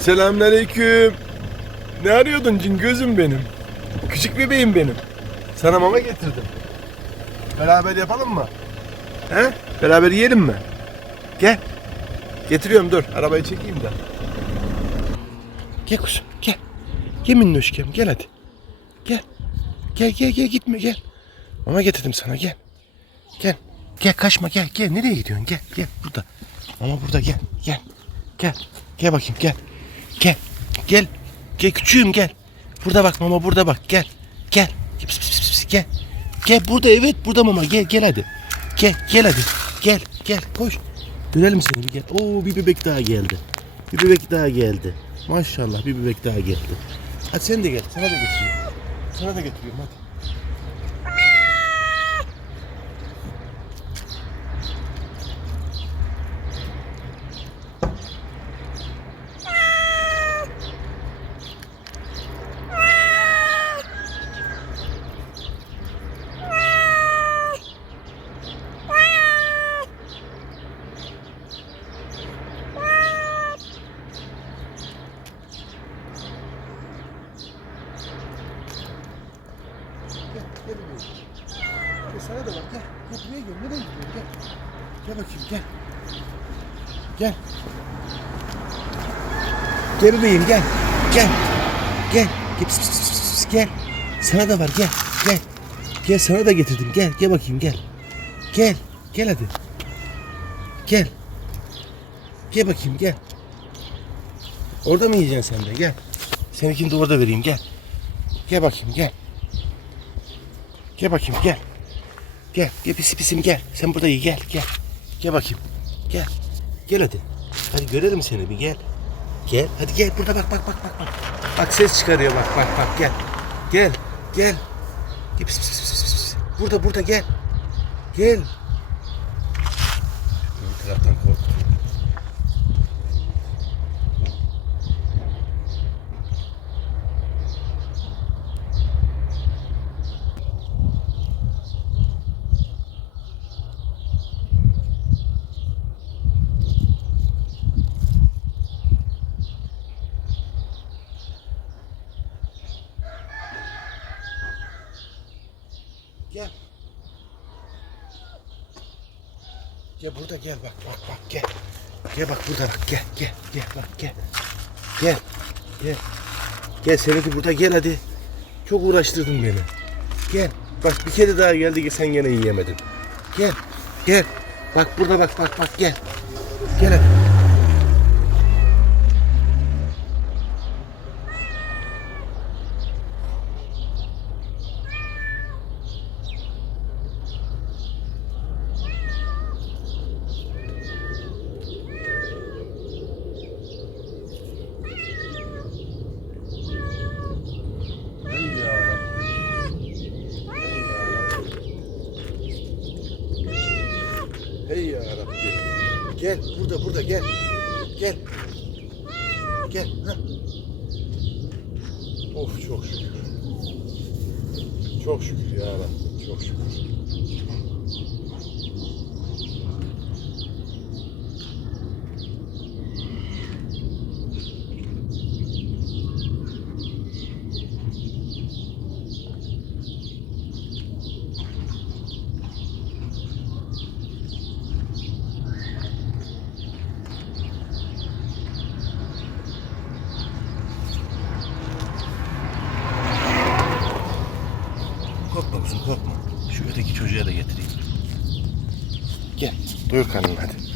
Selamünaleyküm. Ne arıyordun cin gözüm benim? Küçük bebeğim benim. Sana mama getirdim. Beraber yapalım mı? He? Beraber yiyelim mi? Gel. Getiriyorum dur. Arabayı çekeyim de. Gel kuzum gel. Gel minnoşkem gel hadi. Gel. Gel gel gel gitme gel. Mama getirdim sana gel. Gel. Gel kaçma gel gel. Nereye gidiyorsun? Gel gel burada. Mama burada gel gel. Gel. Gel bakayım gel. Gel. Gel. Gel küçüğüm gel. Burada bak mama burada bak gel. Gel. Pis, pis, pis, pis, Gel. Gel burada evet burada mama gel gel hadi. Gel gel hadi. Gel gel koş. Görelim seni bir gel. Oo bir bebek daha geldi. Bir bebek daha geldi. Maşallah bir bebek daha geldi. Hadi sen de gel. Sana da getiriyorum. Sana da getiriyorum hadi. Gel bebeğim. Gel sana da bak gel. Gel buraya gel. Nereye gidiyorsun? Gel. Gel bakayım gel. Gel. Gel bebeğim gel. Gel. Gel. Gel. Pis, pis, pis, pis. Gel. Sana da var gel. Gel. Gel sana da getirdim. Gel. Gel bakayım gel. Gel. Gel hadi. Gel. Gel bakayım gel. Orada mı yiyeceksin sen de? Gel. Seninkini de orada vereyim gel. Gel bakayım gel. Gel bakayım gel. Gel gel pisi pisim gel. Sen burada ye gel gel. Gel bakayım. Gel. Gel hadi. Hadi görelim seni bir gel. Gel. Hadi gel burada bak bak bak bak bak. Bak ses çıkarıyor bak bak bak gel. Gel. Gel. Gel pis pis pis pis. pis. Burada burada gel. Gel. Gel. Gel burada gel bak bak bak gel. Gel bak burada bak gel gel gel bak gel. Gel. Gel. Gel seninki burada gel hadi. Çok uğraştırdın beni. Gel. Bak bir kere daha geldi ki sen gene yiyemedin. Gel. Gel. Bak burada bak bak bak gel. Gel hadi. Yarabbim. Hey yarabbim. Gel burada burada gel. Gel. Gel. Ha. Of çok şükür. Çok şükür ya Rabbim. Çok şükür. Korkma kuzum korkma. Şu öteki çocuğa da getireyim. Gel doyur karnını hadi.